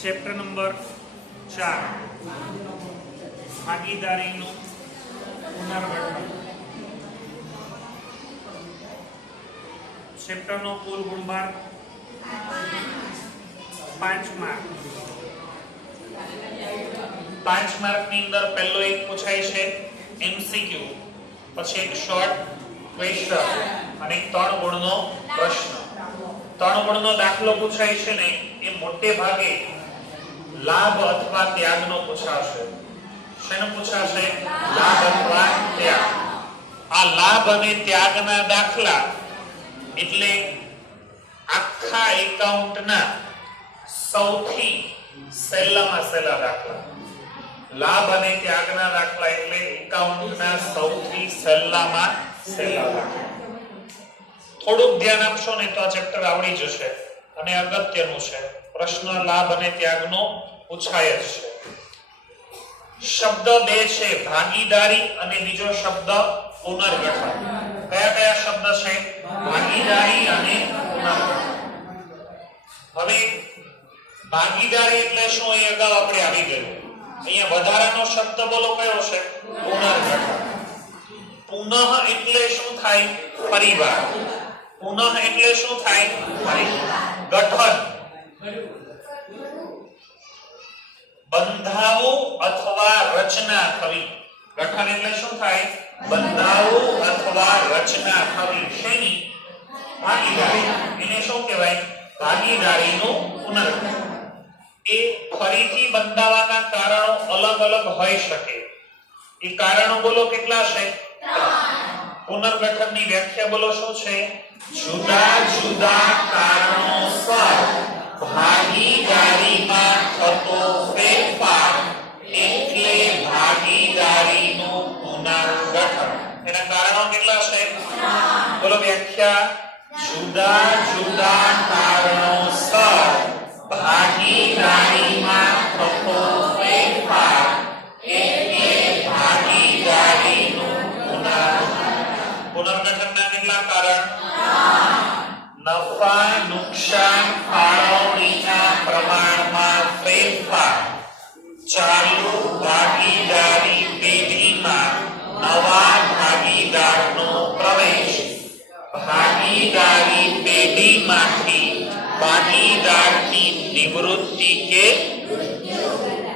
Chapter number ચાર. ભાગીદારીનું પુનર્ગઠન ચેપ્ટરનો કુલ ગુણભાર પાંચ માર્ક. પાંચ માર્કની અંદર પહેલો એક પૂછાય છે એમસીક્યુ પછી એક શોર્ટ ક્વેશ્ચન અને એક ત્રણ ગુણનો પ્રશ્ન. ત્રણ ગુણનો દાખલો પૂછાય છે ને, એ મોટે ભાગે લાભ અથવા ત્યાગનો પૂછાશે. શેનો પૂછાશે? લાભ અથવા ત્યાગ. આ લાભ અને ત્યાગના દાખલા એટલે આખા એકાઉન્ટના સૌથી સહેલામાં સહેલા દાખલા. લાભ અને ત્યાગના દાખલા એટલે એકાઉન્ટના સૌથી સહેલામાં સહેલા દાખલા. થોડુંક ધ્યાન આપશો ને તો આ ચેપ્ટર આવડી જશે અને અગત્યનું છે. પ્રશ્ન લાભ અને ત્યાગનો પૂછાય જ છે. શબ્દ બે છે, ભાગીદારી અને બીજો શબ્દ પુનર્ગઠન. કયા કયા શબ્દ છે? ભાગીદારી અને હવે ભાગીદારી એટલે શું? એ અગાઉ આપણે આવી ગયું. અહીંયા વધારાનો શબ્દ બોલો, કયો છે? પુનર્ગઠન. પુનઃ એટલે શું થાય? પરિવાર. પુનઃ એટલે શું થાય? પરિવાર. ગઠન. બંધાવું અથવા રચના થવી ગઠન એટલે શું થાય? બંધાવો અથવા રચના થવી શેની ભાગીદારી. એને શું કહેવાય? ભાગીદારીનું પુનર્ગઠન. એ ફરીથી બંધાવાના કારણો અલગ અલગ હોઈ શકે. એ કારણો બોલો કેટલા છે? પુનર્ગઠનની વ્યાખ્યા બોલો શું છે? જુદા જુદા કારણોસર. ભાગીદારીમાં થતો ફેરફાર એટલે ભાગીદારીનું પુનર્ગઠન. એના કારણો કેટલા છે બોલો વ્યાખ્યા. જુદા જુદા કારણોસર ભાગીદારીમાં થતો ફેરફાર એટલે ભાગીદારીનું પુનર્ગઠન. પુનર્ગઠનના કેટલા કારણ? નફા, નુકસાન ચાલુ ભાગીદારી પેઢીમાં નવા ભાગીદારનો પ્રવેશ. ભાગીદારી પેઢીમાંથી ભાગીદારની નિવૃત્તિ કે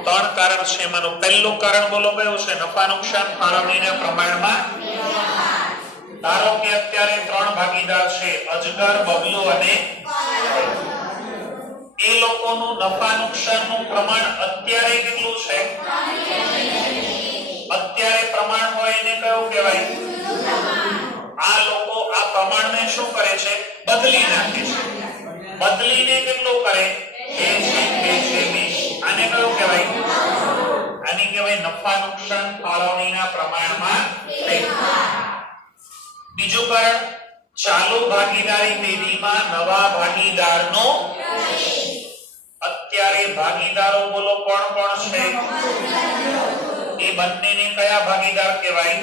ત્રણ કારણ છે. એમાંનું પહેલું કારણ બોલો કયું છે, નફા નુકસાન, ફાળવણીના પ્રમાણમાં. ધારો કે અત્યારે ત્રણ ભાગીદાર છે, અજગર બગલો અને એ લોકોનું નફા નુકસાનનું પ્રમાણ અત્યારે કેટલું છે? અત્યારે પ્રમાણ હોય એને કયું કહેવાય? આ લોકો આ પ્રમાણને શું કરે છે? બદલી નાખે છે. બદલીને કેટલું કરે? બે છે, બે આને કયું કહેવાય? આને કહેવાય નફા નુકસાન ફાળવણીના પ્રમાણમાં ફેરફાર. બીજું કારણ? ચાલુ ભાગીદારી પેઢીમાં નવા ભાગીદારનો અત્યારે ભાગીદારો બોલો કોણ કોણ છે? એ બંનેને કયા ભાગીદાર કહેવાય?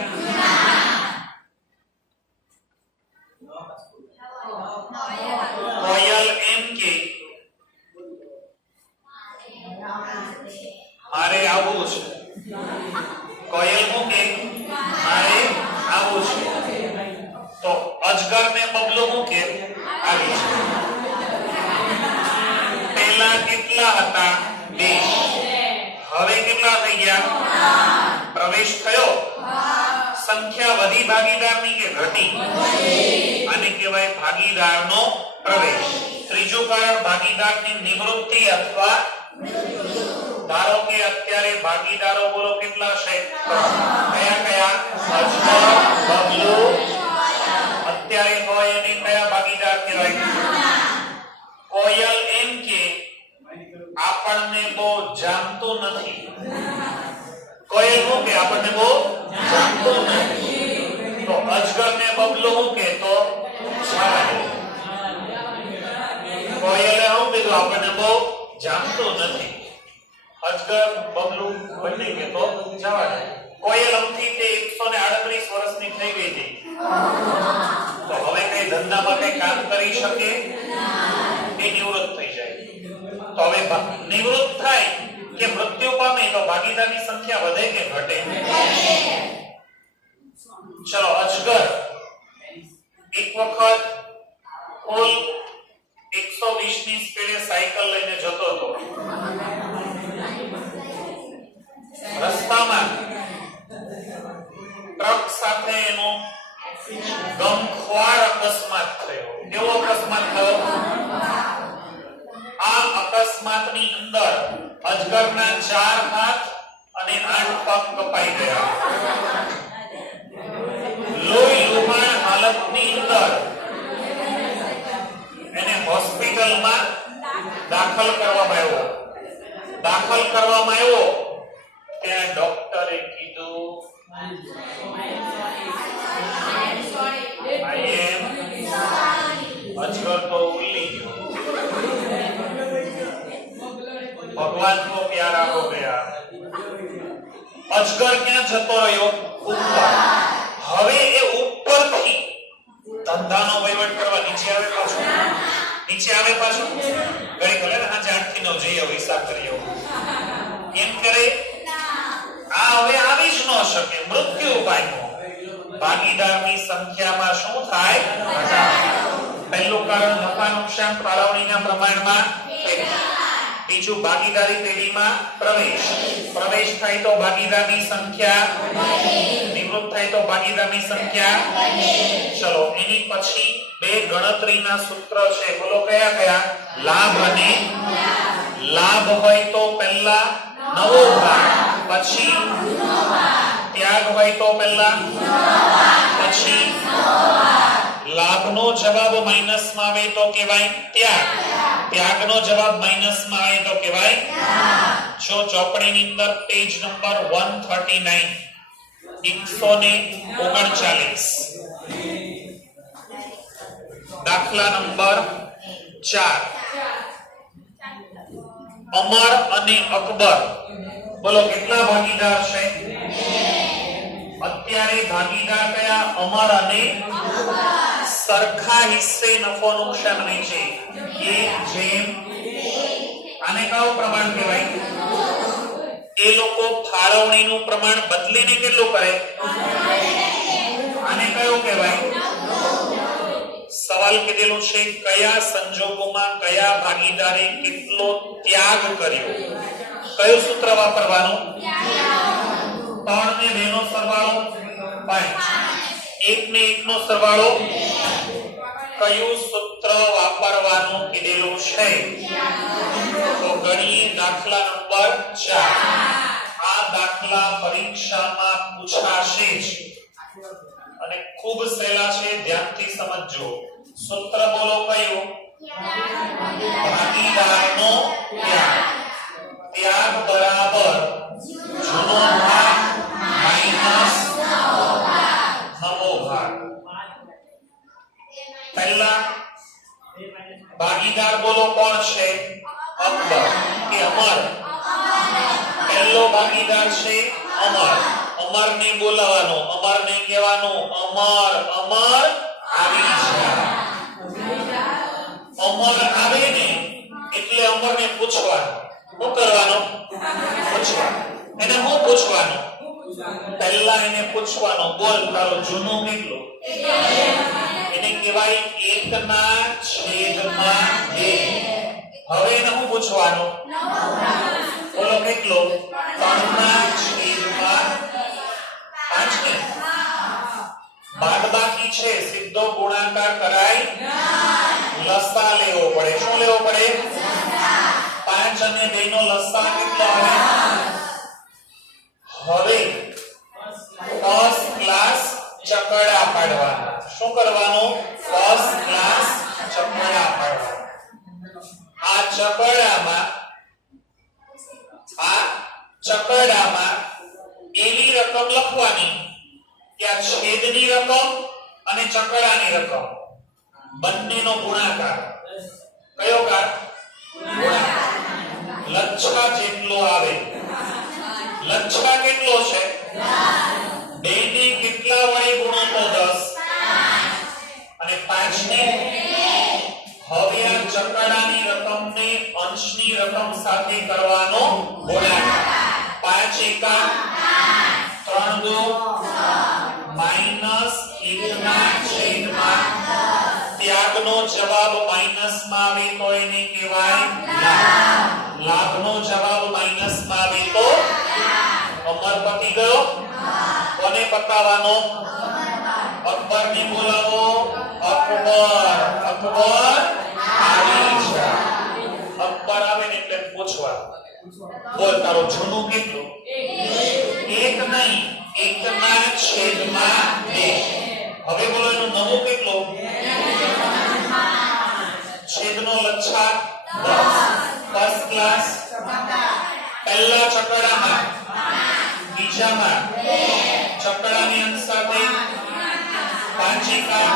કોયલ એમ કે. મારે આવવું છે કોયલ હું કે? મારે આવવું છે તો અજગર ને બબલો હું કે આવી છે પહેલા કેટલા હતા બે હવે કેટલા થઈ ગયા? પ્રવેશ થયો. સંખ્યા વધી ભાગીદારની કે ઘટી? અને કહેવાય ભાગીદારનો પ્રવેશ. ત્રીજું કારણ ભાગીદારની નિવૃત્તિ અથવા ધારો કે અત્યારે ભાગીદારો બોલો કેટલા છે? કયા કયા? અત્યારે હોય એને કયા ભાગીદાર કહેવાય? કોયલ એમ કે આપણને બહુ જામતું નથી. કોયલ હું કે, આપણને બહુ જામતું નથી. તો અજગર ને બબલો હું કે તો જવા દે. કોયલે હું કીધું આપણને બહુ જામતું નથી. અજગર, બબલું બંને કે તો જવા કોયલ અમથી તે 138 વર્ષની થઈ ગઈ હતી. તો હવે કઈ ધંધામાં કઈ કામ કરી શકે? એ નિવૃત્ત થઈ. તો નિવૃત્ત થાય કે મૃત્યુ પામે તો ભાગીદારની સંખ્યા વધે કે ઘટે? ચલો, અજગર. એક વખત કુલ 120 ની સ્પીડે સાયકલ લઈને જતો હતો. રસ્તામાં ટ્રક સાથે એનો ગમખ્વાર અકસ્માત થયો. કેવો અકસ્માત થયો? અકસ્માતની અંદર અજગરના ચાર હાથ અને આઠ પગ કપાઈ ગયા. લોહી લુહાણ હાલતની અંદર એને હોસ્પિટલમાં દાખલ કરવામાં આવ્યો. દાખલ કરવામાં આવ્યો ત્યાં ડોક્ટરે કીધું અજગર તો ઉલ્લી ગયો. ભગવાન નો પ્યારા નો ગયા. અજગર ક્યાં જતો રહ્યો? ઉપર હવે એ ઉપરથી. ધંધાનો વહીવટ કરવા નીચે આવે પાછું. નીચે આવે પાછું. ઘણી ભલે હા જાણથી ન જઈએ હિસાબ કરીએ. એમ કરે, આ હવે આવી જ ન શકે. મૃત્યુ પામ્યો. ભાગીદારની સંખ્યામાં શું થાય? પહેલું કારણ નફા નુકસાન, ફાળવણીના પ્રમાણમાં બીજું ભાગીદારી પેઢીમાં પ્રવેશ. પ્રવેશ થાય તો ભાગીદારની સંખ્યા નિવૃત્ત થાય તો ભાગીદારની સંખ્યા ચલો એની પછી બે ગણતરીના સૂત્ર છે. બોલો કયા કયા? લાભ અને લાભ હોય તો પહેલા નવો ભાગ પછી ત્યાગ હોય તો પહેલા પછી લાભનો જવાબ માઇનસમાં આવે તો કહેવાય ત્યાગ. ત્યાગનો જવાબ માઇનસમાં આવે તો કહેવાય જો ચોપડીની અંદર પેજ નંબર 139 139 દાખલા નંબર 4 અમર અને અકબર. બોલો, કેટલા ભાગીદાર છે? અત્યારે ભાગીદાર કયા? અમારા અને સરખા હિસ્સે નફો નુકસાન છે. એક જેમ આને કયું પ્રમાણ કહેવાય? એ લોકો ફાળવણીનું પ્રમાણ બદલીને કેટલું કરે? આને કયું કહેવાય? સવાલ કીધેલો છે, કયા સંજોગોમાં કયા ભાગીદારે કેટલો ત્યાગ કર્યો? કયું સૂત્ર વાપરવાનું? ને નો સરવાળો? એક ને એક નો સરવાળો? કયું સૂત્ર વાપરવાનું કીધેલું છે? તો ગણીએ દાખલા નંબર ચાર. આ દાખલા પરીક્ષામાં પૂછાશે જ. અને ખૂબ સહેલા છે, ધ્યાનથી સમજજો. સૂત્ર બોલો કયું? ભાગીદારનો ત્યાગ. ત્યાગ બરાબર. જૂનો ભાગ ભાગીદાર બોલો, કોણ છે? અકબર. કે અમર? પહેલો ભાગીદાર છે અમર. અમર ને બોલાવાનો અમર ને કહેવાનો, અમર અમર આવી જા. અમર આવે ને એટલે અમર ને પૂછવાનું. શું કરવાનું? પૂછવાનું. એને હું પૂછવાનું? પહેલા એને પૂછવાનો બોલ, તારો જૂનો કેટલો? એને કહેવાય એકના છેદમાં બે. હવે એને હું પૂછવાનો? બોલો, કેટલો? ત્રણના છેદમાં પાંચ ને બાદબાકી છે, સીધો ગુણાકાર કરાય. લસા લેવો પડે. શું લેવો પડે? પાંચ અને બે નો લસા કેટલો આવે હવે ફર્સ્ટ ક્લાસ ચકડા પાડવાના. શું કરવાનું? ફર્સ્ટ ક્લાસ ચકડા પાડવાના. આ ચકડામાં આ ચકડામાં એવી રકમ લખવાની. કે આ છેદની રકમ અને ચકડાની રકમ. બંનેનો ગુણાકાર. કયો કાર ગુણાકાર. લચ્છા જેટલો આવે. લચ્છા કેટલો છે? અને પાંચ ને છેદમાં જવાબ માઇનસમાં આવે તો એને કહેવાય લાભ. લાભનો જવાબ માઇનસમાં આવે તો અમર પતી ગયો? કોને પતાવાનો અકબર ને બોલાવો. અકબર અકબર. અકબર આવે ને એટલે પૂછવા બોલ, તારો જૂનું કેટલું? એક નહીં, એક ના છેદમાં બે. હવે બોલો, એનું નવું કેટલું? છેદનો લચ્છા દસ. ફર્સ્ટ ક્લાસ પહેલા ચકડામાં. બીજામાં. ચકડાની અંત સાથે. પાંચિકા.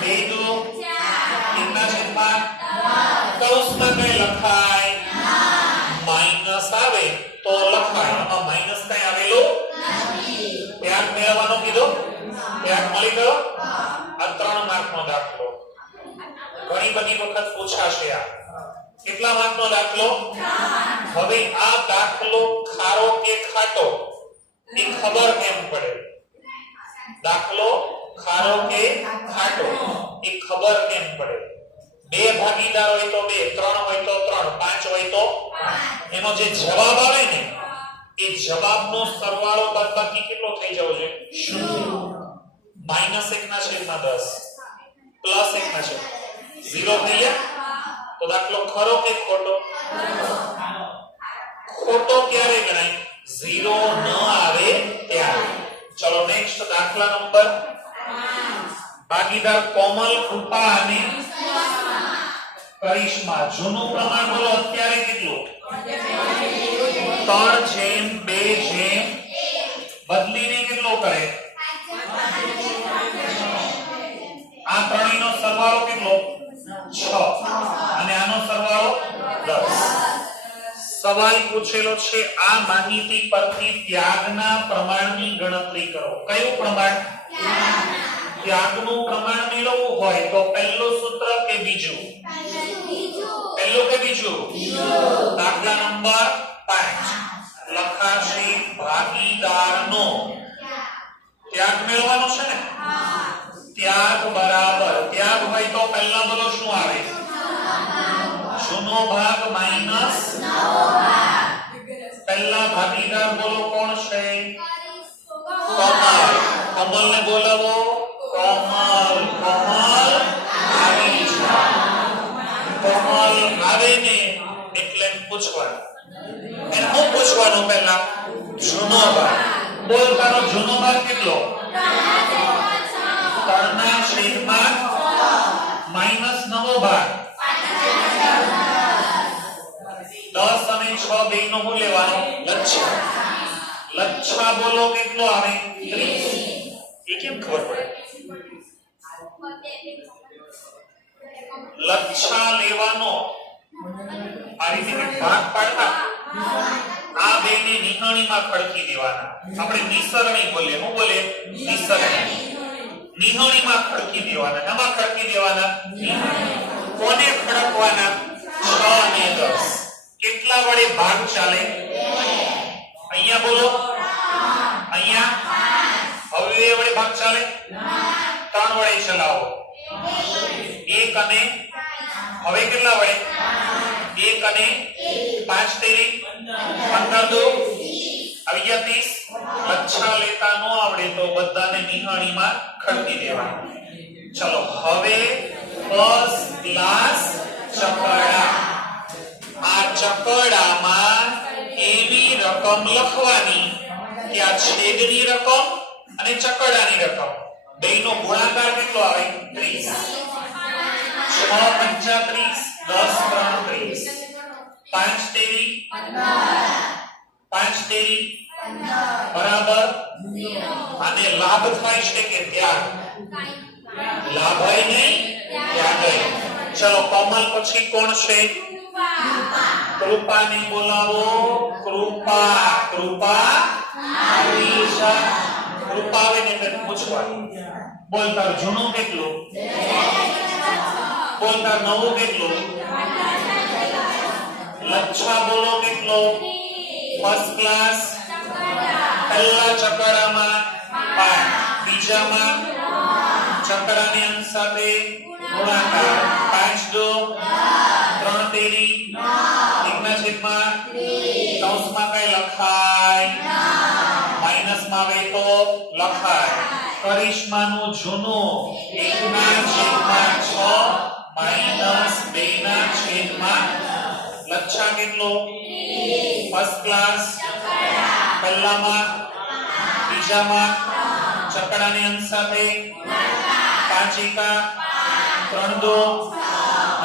ભેદો. કેટલા છેદમાં કૌંસમાં કઈ લખાય? માઇનસ આવે તો લખાય. આમાં માઇનસ કઈ આવેલું ત્યાગ મેળવવાનો કીધો? ત્યાગ મળી ગયો? આ ત્રણ માર્કનો દાખલો. ઘણી બધી વખત પૂછાશે આ. કેટલા માર્કનો દાખલો? હવે આ દાખલો ખારો કે ખાટો એ ખબર કેમ પડે? દાખલો ખારો કે ખાટો એ ખબર કેમ પડે? બે ભાગીદાર હોય તો બે ત્રણ હોય તો ત્રણ પાંચ હોય તો એનો જે જવાબ આવે ને એ જવાબનો સરવાળો બાદબાકી કેટલો થઈ જવો જોઈએ? માઇનસ એક ના છેદમાં દસ. પ્લસ એક ના છેદ. ઝીરો થઈ ગયા? તો દાખલો ખરો કે ખોટો? ખોટો ક્યારે ગણાય? ઝીરો ન આવે ત્યારે. ચલો નેક્સ્ટ દાખલા નંબર. ભાગીદાર કોમલ કૃપા અને કરિશ્મા. જૂનું પ્રમાણ બોલો, અત્યારે કેટલું? ત્રણ જેમ, બે જેમ. બદલીને કેટલો કરે? આ ત્રણેયનો સરવાળો કેટલો? સવાલ પૂછેલો છે, આ માહિતી પરથી ત્યાગના પ્રમાણની ગણતરી કરો. કયું પ્રમાણ? ત્યાગનું પ્રમાણ મેળવવું હોય તો પહેલું સૂત્ર કે બીજું? પહેલું કે બીજું? દાખલા નંબર પાંચ. લખાશે ભાગીદારનો. ત્યાગ મેળવવાનો છે ને ત્યાગ બરાબર ત્યાગ હોય તો પહેલા બોલો શું આવે જૂનો ભાગ માઇનસ પહેલા ભાગીદાર બોલો કોણ છે કમલ કમલ ને બોલાવો કમલ કમલ આવી છે કમલ આવે ને એટલે પૂછવાનું એને હું પૂછવાનું પહેલા જૂનો ભાગ બોલ તારો જૂનો ભાગ કેટલો ત્રણના છેદમાં માઇનસ નવો ભાગ નો બોલો આ બે ને નિહણીમાં દેવાના. આપણે નિસરણી બોલીએ. હું બોલે નિસરણી. નિહણીમાં ખડકી દેવાના. નવા ખડકી દેવાના? કોને ખડકવાના? છ અને દસ. કેટલા વડે ભાગ ચાલે? અહીંયા બોલો. અહીંયા? હવે બે વડે ભાગ ચાલે? ત્રણ વડે ચલાવો. એક અને? હવે કેટલા વડે? એક અને? પાંચ તેરી? પંદર દો. આવી ત્રીસ. લચ્છા લેતા નો આવડે તો બધાને નિહાણીમાં ખડકી દેવા ચલો, હવે ફર્સ્ટ ક્લાસ ચકડા આ ચકડામાં એવી રકમ લખવાની કે આ છેદની રકમ અને ચકડાની રકમ. બેનો ગુણાકાર કેટલો આવે? 30 છ પંચા 30 દસ ત્રણ 30 પાંચ તેરી? પાંચ તેરી? બરાબર? અને લાભ થાય છે કે ત્યાગ લાભાય નહીં ત્યાગાય ચલો, કોમલ પછી કોણ છે? કૃપાને બોલાવો. કૃપા કૃપા. આવી કૃપા આવે ને પૂછવાનું. બોલ જૂનું કેટલું? બોલ તાર નવું કેટલું? લચ્છા બોલો કેટલો? ફર્સ્ટ ક્લાસ પહેલા ચકરામાં પાંચ બીજામાં. ચકરાની અંશ સાથે ગુણાકાર. પાંચ દો. ત્રણ તેરી. છેદમાં કૌંસમાં કઈ લખાય? માઇનસમાં આવે તો લખાય. કરિશ્માનું જૂનું. એકના છેદમાં છ, માઇનસ બે ના છેદમાં લચ્છા કેટલો? ફર્સ્ટ ક્લાસ પહેલામાં, બીજામાં, ચકડાની અંશ સાથે પાંચ એકા ત્રણ દો.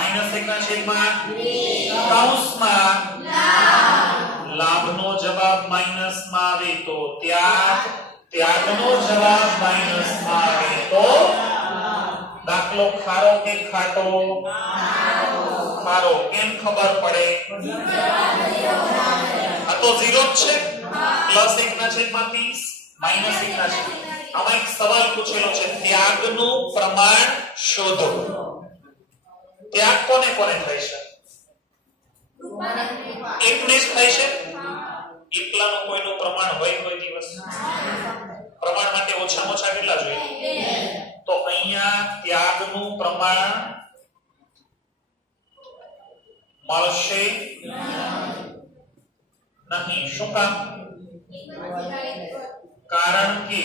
માઇનસ એકના છેદમાં કૌંસમાં લાભનો જવાબ માઇનસમાં આવે તો ત્યાગ, ત્યાગનો જવાબ માઇનસમાં આવે તો દાખલો ખારો કે ખાટો? ખારો. કેમ ખબર પડે? આ તો ઝીરો જ છે. પ્લસ એક ના છેદમાં 30 માઇનસ એક ના છેદ. આમાં એક સવાલ પૂછેલો છે. ત્યાગનું પ્રમાણ શોધો. ત્યાગ કોને કોને થાય છે? એકને જ થાય છે? એકલાનું કોઈનું પ્રમાણ હોય કોઈ દિવસ? પ્રમાણ માટે ઓછામાં ઓછા કેટલા જોઈએ? તો અહીંયા ત્યાગનું પ્રમાણ મળશે નહીં. શું કામ? કારણ કે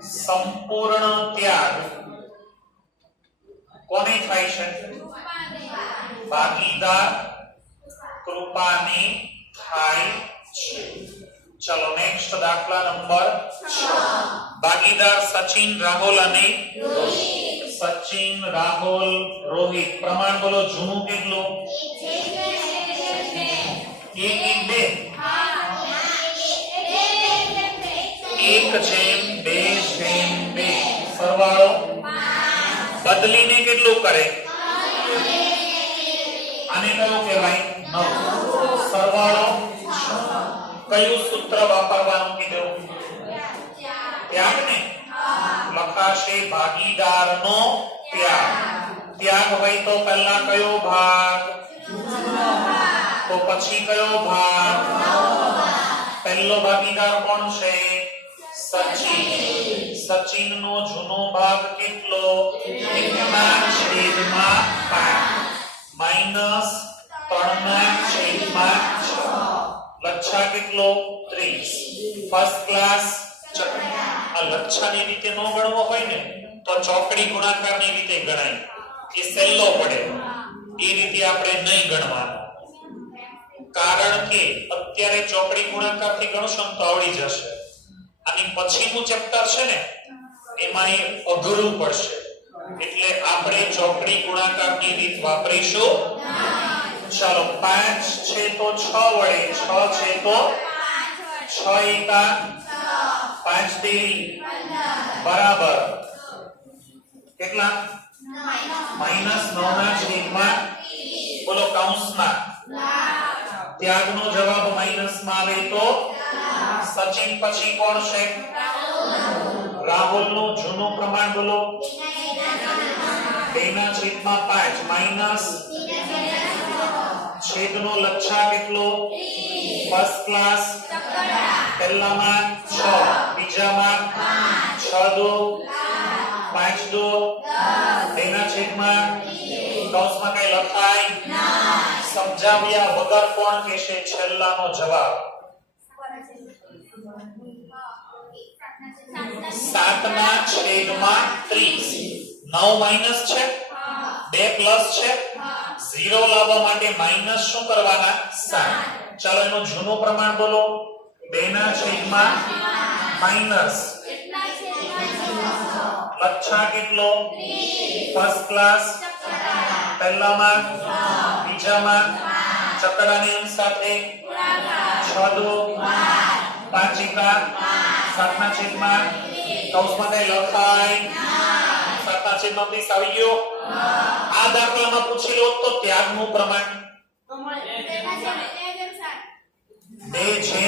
સંપૂર્ણ ત્યાગ કોને થાય છે? ભાગીદાર કૃપાને થાય છે. ચલો નેક્સ્ટ દાખલા નંબર 6 ભાગીદાર સચિન રાહુલ અને સચિન રાહુલ રોહિત. પ્રમાણ બોલો જૂનું કેટલું? એક એક બે. એક જેમ બદલીને કેટલું કરે? આને કયો કહેવાય? નવ. સરવાળો કયું સૂત્ર વાપરવાનું કીધું? ત્યાગને લખાશે ભાગીદારનો ત્યાગ. ત્યાગ હોય તો પહેલા કયો ભાગ? તો પછી કયો ભાગ? પહેલો ભાગીદાર કોણ છે? સચિન સચિનનો જૂનો ભાગ કેટલો એકના છેદમાં પાંચ માઇનસ ત્રણના છેદમાં છ કેટલો 30 ફર્સ્ટ ક્લાસ આ લચ્છાની રીતે નો ગણવો હોય ને તો ચોકડી ગુણાકારની રીતે ગણાય. એ સહેલો પડે. એ રીતે આપણે નહીં ગણવાનું. કારણ કે અત્યારે ચોકડી ગુણાકારથી ગણશો ને તો આવડી જશે. આની પછીનું ચેપ્ટર છે ને, એમાં એ અઘરું પડશે. એટલે આપણે ચોકડી ગુણાકારની રીત વાપરીશું. ચાલો, પાંચ છે તો છ વડે, છ છે તો છ એકા પાંચ તેરી બરાબર. કેટલા? માઇનસ નવ ના છેદમાં બોલો કૌંસમાં ત્યાગનો જવાબ માઇનસમાં આવે તો સચિન પછી કોણ છે? રાહુલનું જૂનું પ્રમાણ બોલો. બેના છેદમાં પાંચ, માઇનસ છેદનો લચ્છા કેટલો? ફર્સ્ટ ક્લાસ પહેલામાં છ, બીજામાં છ દો, પાંચ દો. બે ના છેદમાં કૌંસમાં કઈ લખાય? સમજાવ્યા વગર કોણ કહેશે? છેલ્લાનો જવાબ. સાતના છેદમાં ત્રીસ. નવ માઇનસ ચાલો જૂનું પ્રમાણ બોલો. બે ના છેદમાં માઇનસ. લચ્છા કેટલો? First class. પહેલામાં, બીજામાં, ચકડાની અંશ સાથે. છ દો. પાંચ એકા સાતના છેદમાં કૌંસમાં કઈ લખાય સાતના છેદમાં ત્રીસ આવી ગયો આ દાખલામાં પૂછી લો તો ત્યાગનું પ્રમાણ બે છે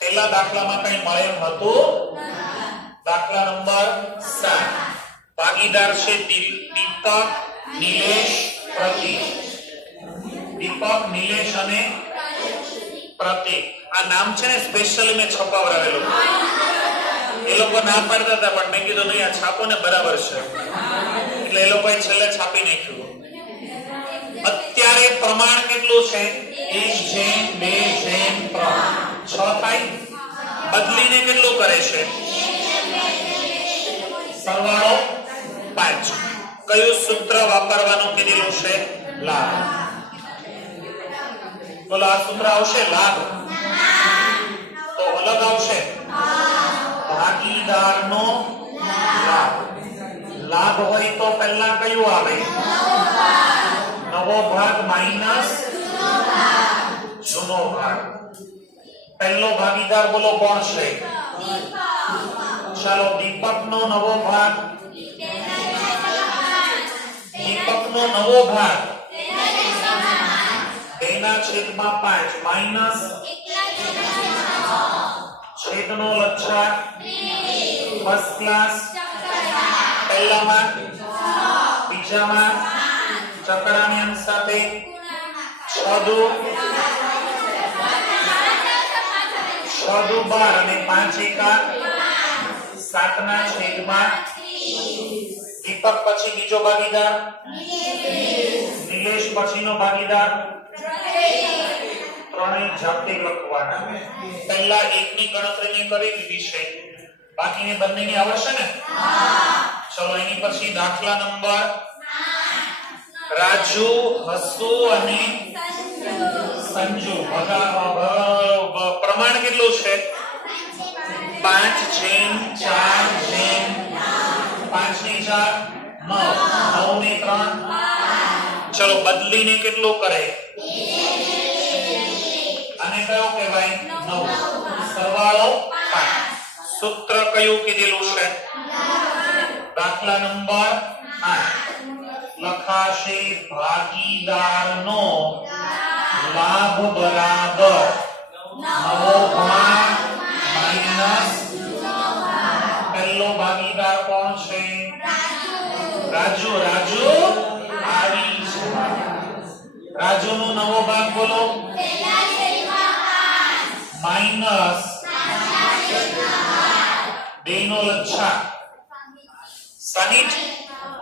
પેલા દાખલામાં કઈ મળે એમ હતું દાખલા નંબર સાત ભાગીદાર છે દીપક નિલેશ પ્રતીક દીપક નિલેશ અને પ્રતીક આ નામ છે ને સ્પેશિયલી મેં છપાવડાવેલું એ લોકો ના પાડતા હતા, પણ મેં કીધું નહીં, આ છાપો ને બરાબર છે. એટલે એ લોકોએ છેલ્લે છાપી નાખ્યું. અત્યારે પ્રમાણ કેટલું છે? એક જેમ, બે જેમ, ત્રણ. છ થાય? બદલીને કેટલું કરે છે? સરવાળો પાંચ. કયું સૂત્ર વાપરવાનું કીધેલું છે? લાભ બોલો, આ સૂત્ર આવશે? લાભ તો અલગ આવશે? ભાગીદારનો લાભ. લાભ હોય તો પહેલા કયું આવે? નવો ભાગ માઇનસ જૂનો ભાગ. પહેલો ભાગીદાર બોલો કોણ છે? ચાલો, દીપકનો નવો ભાગ. દીપક નો નવો ભાગ. બેના છેદમાં પાંચ. માઇનસ છેદનો લચ્છા? ફર્સ્ટ ક્લાસ પહેલામાં? બીજામાં? ચકડાની અંક સાથે? છ દુ છ દુ બાર અને પાંચ એકા? સાતના છેદમાં? દીપક પછી બીજો ભાગીદાર? નિલેશ પછીનો ભાગીદાર? ત્રણેય જાતે લખવાના. પહેલા એકની ગણતરી કરી દીધી છે. બાકીની બંનેની આવડશે ને? ચલો એની પછી દાખલા નંબર રાજુ હસુ અને સંજુ. પ્રમાણ કેટલું છે? પાંચ જેમ ચાર જેમ પાંચની ચાર નવ. નવ ને ત્રણ ચલો બદલીને કેટલું કરે? અને કયો કહેવાય? નવ. સરવાળો પાંચ. સૂત્ર કયું કીધેલું છે? દાખલા નંબર આઠ. લખાશે ભાગીદારનો લાભ બરાબર. નવો ભાગ માઇનસ પહેલો ભાગીદાર કોણ છે? રાજુ. રાજુ? આવી છે રાજુ નો નવો ભાગ બોલો. માઇનસ બે નો લચ્છા સાહીઠ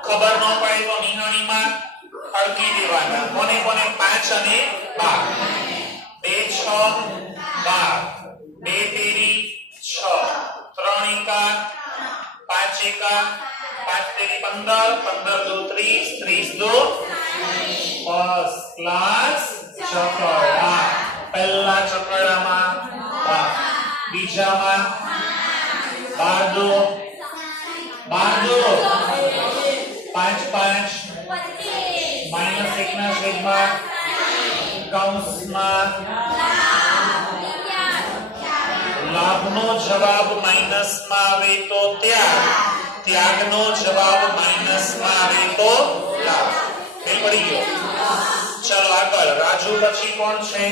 ખબર ન પડે તો નિહાણીમાં અડકી દેવાના કોને કોને પાંચ અને બાર બે છ બાર બે તેરી છ ત્રણ એકા પાંચ એકા પાંચ તેરી પંદર પંદર બીજામાં બાર દો પાંચ પાંચ. માઇનસ એક ના છેદમાં કૌંસમાં લાભનો જવાબ માઇનસમાં આવે તો ત્યાગ. ત્યાગનો જવાબ માઇનસમાં આવે તો લાભ. મેલ પડી ગયો. ચાલો આગળ. રાજુ પછી કોણ છે?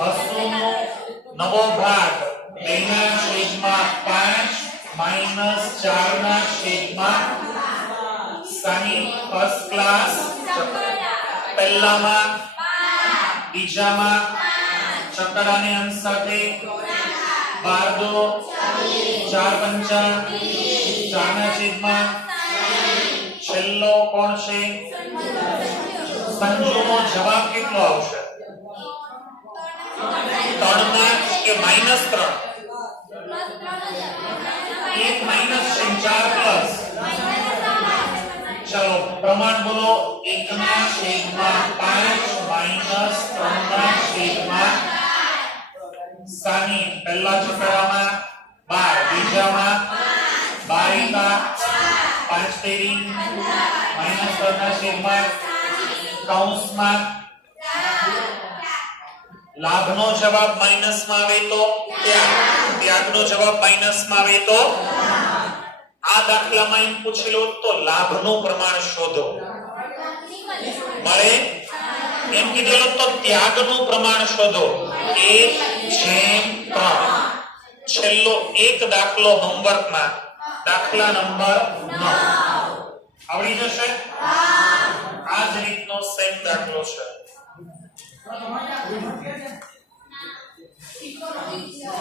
હસુનો નવો ભાગ બેના છેદમાં પાંચ માઇનસ ચાર ના છેદમાં સાહીઠ ફર્સ્ટ ક્લાસ પહેલામાં બીજામાં ચકડાને અંશ સાથે. બાર દો ચાર પંચા ચાર ના છેદમાં છેલ્લો કોણ છે? સંજુનો જવાબ કેટલો આવશે? ત્રણ ના કે માઇનસ ત્રણ એક માઇનસ ચાર પ્લસ ચલો પ્રમાણ બોલો એક ના છેદમાં પાંચ માઇનસ ત્રણ ના છેદમાં સાની પહેલા છકડામાં બાર બીજામાં બાર એકા પાંચ. તેરી માઇનસ ત્રણ ના છેદમાં કૌંસમાં લાભનો જવાબ માઇનસમાં આવે તો? ત્યાગ. ત્યાગનો જવાબ માઇનસમાં આવે તો? આ દાખલામાં એમ પૂછેલું તો લાભનું પ્રમાણ શોધો. મળે? એમ કીધેલું તો ત્યાગનું પ્રમાણ શોધો. એક જેમ ત્રણ. છેલ્લો એક દાખલો હોમવર્કમાં. દાખલા નંબર 9 આવડી જશે? આ જ રીતનો સેમ દાખલો છે. Psicología.